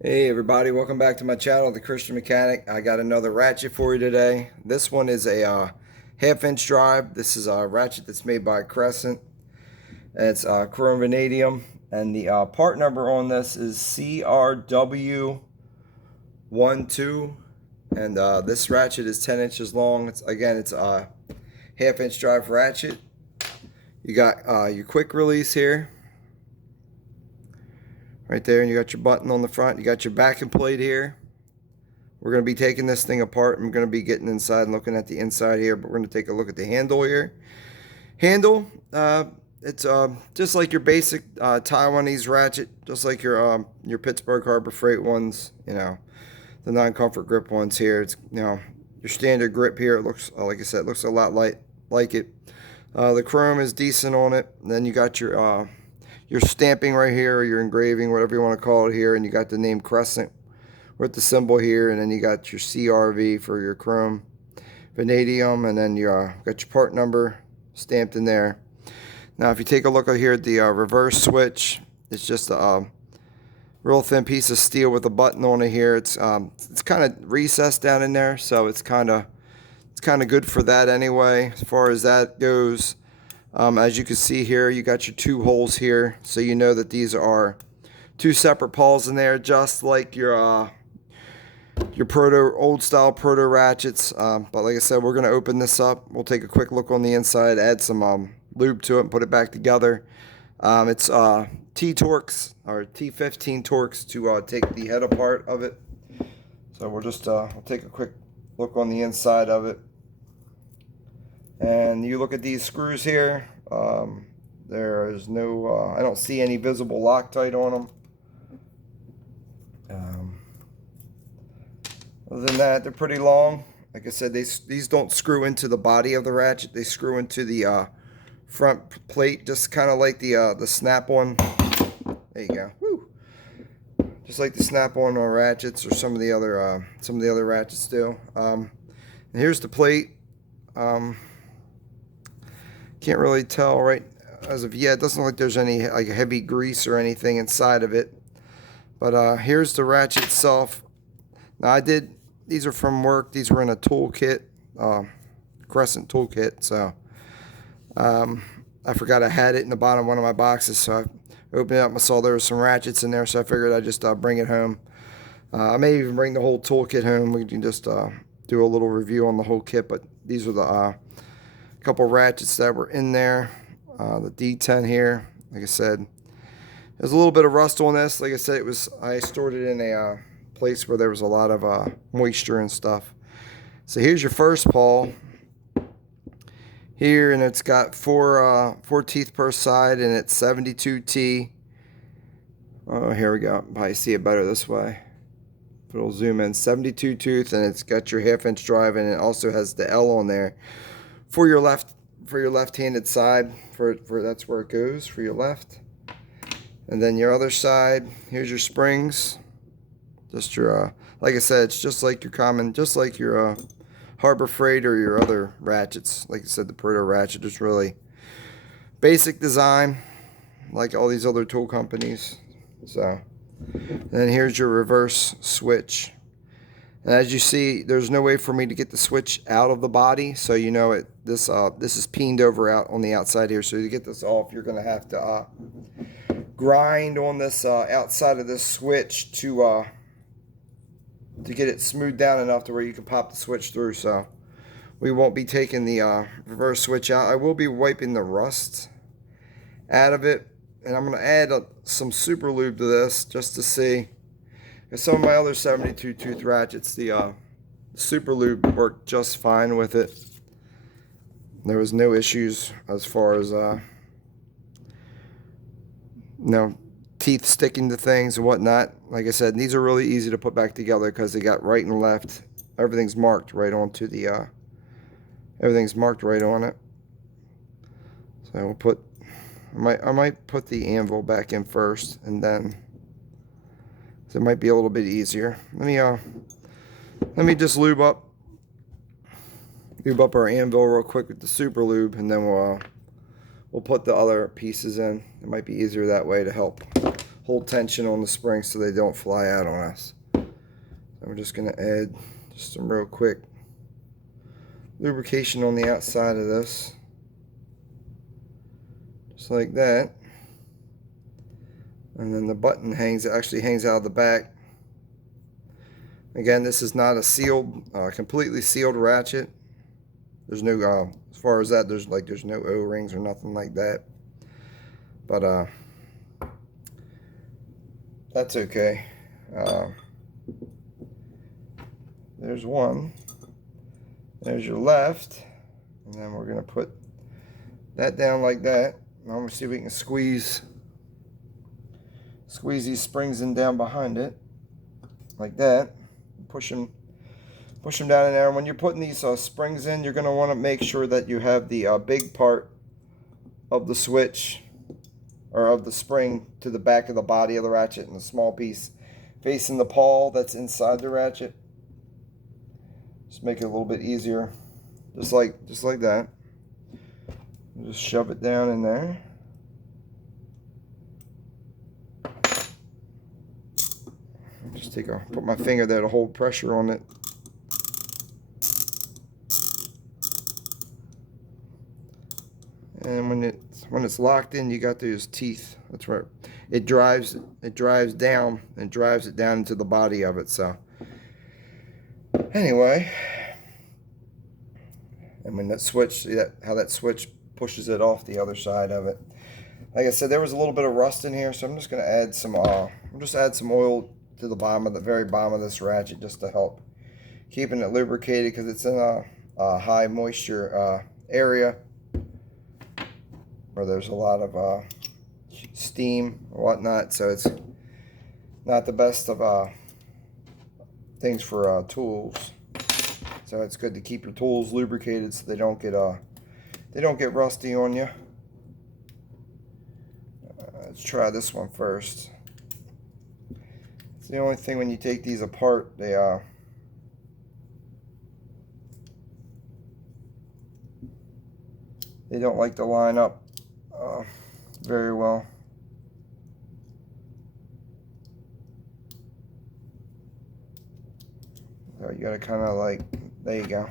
Hey everybody, welcome back to my channel, The Christian Mechanic. I got another ratchet for you today. This one is a half-inch drive. This is a ratchet that's made by Crescent. It's chrome vanadium, and the part number on this is CRW12. And this ratchet is 10 inches long. It's a half-inch drive ratchet. You got your quick release here. Right there, and you got your button on the front. You got your backing plate here. We're going to be taking this thing apart. I'm going to be getting inside and looking at the inside here, but we're going to take a look at the handle here. Handle, it's just like your basic Taiwanese ratchet, just like your Pittsburgh Harbor Freight ones, the non-comfort grip ones here. It's your standard grip here. It looks, like I said, it looks a lot like it. The chrome is decent on it. And then you got your stamping right here, or your engraving, whatever you want to call it here, and you got the name Crescent with the symbol here, and then you got your CRV for your chrome vanadium, and then you got your part number stamped in there. Now if you take a look here at the reverse switch, it's just a real thin piece of steel with a button on it here. It's kind of recessed down in there, so it's kind of good for that anyway. As far as that goes, as you can see here, you got your two holes here, so you know that these are two separate pawls in there, just like your old style proto ratchets. But like I said, we're going to open this up. We'll take a quick look on the inside, add some lube to it, and put it back together. It's T-Torx or T15 Torx to take the head apart of it. So we'll just we'll take a quick look on the inside of it. And you look at these screws here, there is no, I don't see any visible Loctite on them. Other than that, they're pretty long. Like I said, these don't screw into the body of the ratchet. They screw into the front plate, just kind of like the snap-on. There you go. Woo. Just like the snap-on ratchets, or some of the other ratchets do. And here's the plate. Can't really tell right as of yet. It doesn't look like there's any like heavy grease or anything inside of it. But here's the ratchet itself. Now these are from work. These were in a toolkit, Crescent toolkit. So I forgot I had it in the bottom of one of my boxes. So I opened it up and saw there were some ratchets in there. So I figured I'd just bring it home. I may even bring the whole toolkit home. We can just do a little review on the whole kit. But these are the couple ratchets that were in there. The D10 here, like I said, there's a little bit of rust on this. Like I said, I stored it in a place where there was a lot of moisture and stuff. So here's your first pawl here, and it's got four teeth per side, and it's 72T. Oh, here we go. Probably see it better this way. It'll zoom in. 72 tooth, and it's got your half-inch drive, and it also has the L on there for your left-handed side. For that's where it goes, for your left. And then your other side, here's your springs. Just your like I said, it's just like your Harbor Freight or your other ratchets. Like I said, the proto ratchet is really basic design, like all these other tool companies. So, and then here's your reverse switch. And as you see, there's no way for me to get the switch out of the body, so you know this is peened over out on the outside here. So to get this off, you're going to have to grind on this outside of this switch to get it smoothed down enough to where you can pop the switch through. So we won't be taking the reverse switch out. I will be wiping the rust out of it, and I'm going to add some super lube to this just to see. Some of my other 72 tooth ratchets, the super lube worked just fine with it. There was no issues as far as teeth sticking to things and whatnot. Like I said, these are really easy to put back together because they got right and left. Everything's marked right onto the everything's marked right on it. So we'll put I might put the anvil back in first, and then so it might be a little bit easier. Let me just lube up our anvil real quick with the super lube, and then we'll put the other pieces in. It might be easier that way to help hold tension on the springs so they don't fly out on us. So we're just going to add just some real quick lubrication on the outside of this, just like that. And then the button actually hangs out of the back. Again, this is not a sealed, completely sealed ratchet. There's no, as far as that, there's no O-rings or nothing like that. But that's okay. There's one. There's your left, and then we're gonna put that down like that. Now I'm gonna see if we can squeeze these springs in down behind it, like that. Push them down in there. And when you're putting these springs in, you're gonna want to make sure that you have the big part of the switch or of the spring to the back of the body of the ratchet, and the small piece facing the pawl that's inside the ratchet. Just make it a little bit easier, just like that. Just shove it down in there. Just put my finger there to hold pressure on it. And when it's locked in, you got those teeth. That's right. It drives down and drives it down into the body of it. So anyway, and when that switch, see how that switch pushes it off the other side of it. Like I said, there was a little bit of rust in here, so I'm just going to add some. Add some oil to the very bottom of this ratchet, just to help keeping it lubricated, because it's in a high moisture area where there's a lot of steam or whatnot. So it's not the best of things for tools. So it's good to keep your tools lubricated so they don't get rusty on you. Let's try this one first. It's the only thing, when you take these apart, they don't like to line up very well. So you gotta kind of like, there you go,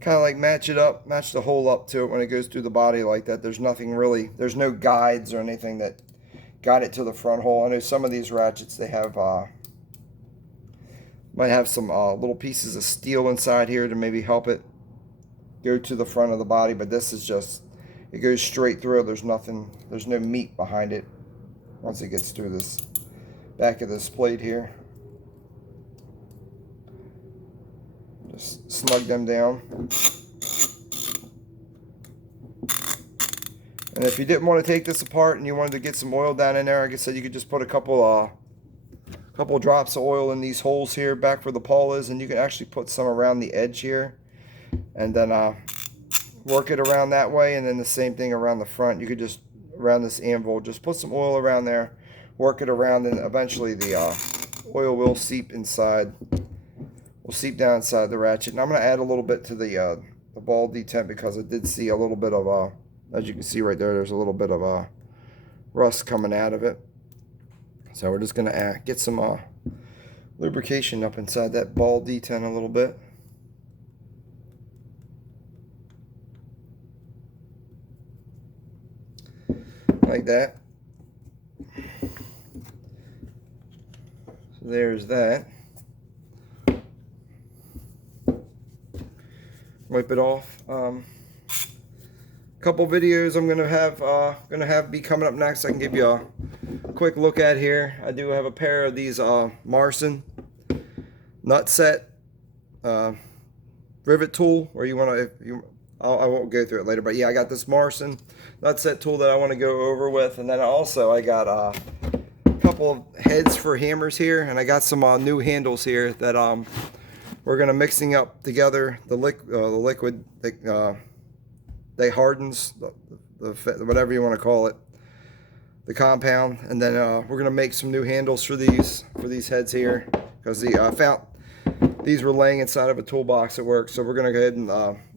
kind of like match the hole up to it when it goes through the body like that. There's no guides or anything that got it to the front hole. I know some of these ratchets, they have might have some little pieces of steel inside here to maybe help it go to the front of the body, but this is just, it goes straight through. There's no meat behind it once it gets through this back of this plate here. Just snug them down. And if you didn't want to take this apart and you wanted to get some oil down in there, like I said, you could just put a couple drops of oil in these holes here back where the pawl is, and you can actually put some around the edge here, and then work it around that way. And then the same thing around the front. You could just, around this anvil, just put some oil around there, work it around, and eventually the oil will seep inside. Will seep down inside the ratchet. And I'm going to add a little bit to the ball detent, because I did see a little bit of as you can see right there, there's a little bit of rust coming out of it. So we're just going to get some lubrication up inside that ball detent a little bit. Like that. So there's that. Wipe it off. Couple videos I'm gonna have be coming up next. I can give you a quick look at here. I do have a pair of these Marson nut set rivet tool, or you want to, I won't go through it later, but yeah, I got this Marson nut set tool that I want to go over with. And then also I got a couple of heads for hammers here, and I got some new handles here that we're gonna mixing up together the liquid that hardens the whatever you want to call it, the compound. And then we're gonna make some new handles for these heads here, because I found these were laying inside of a toolbox at work. So we're gonna go ahead and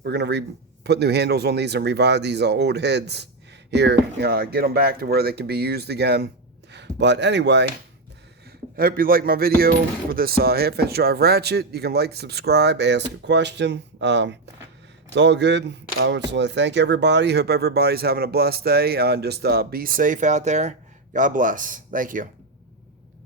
we're gonna put new handles on these and revive these old heads here, get them back to where they can be used again. But anyway, I hope you liked my video for this half-inch drive ratchet. You can like, subscribe, ask a question. It's all good. I just want to thank everybody. Hope everybody's having a blessed day. Just be safe out there. God bless. Thank you.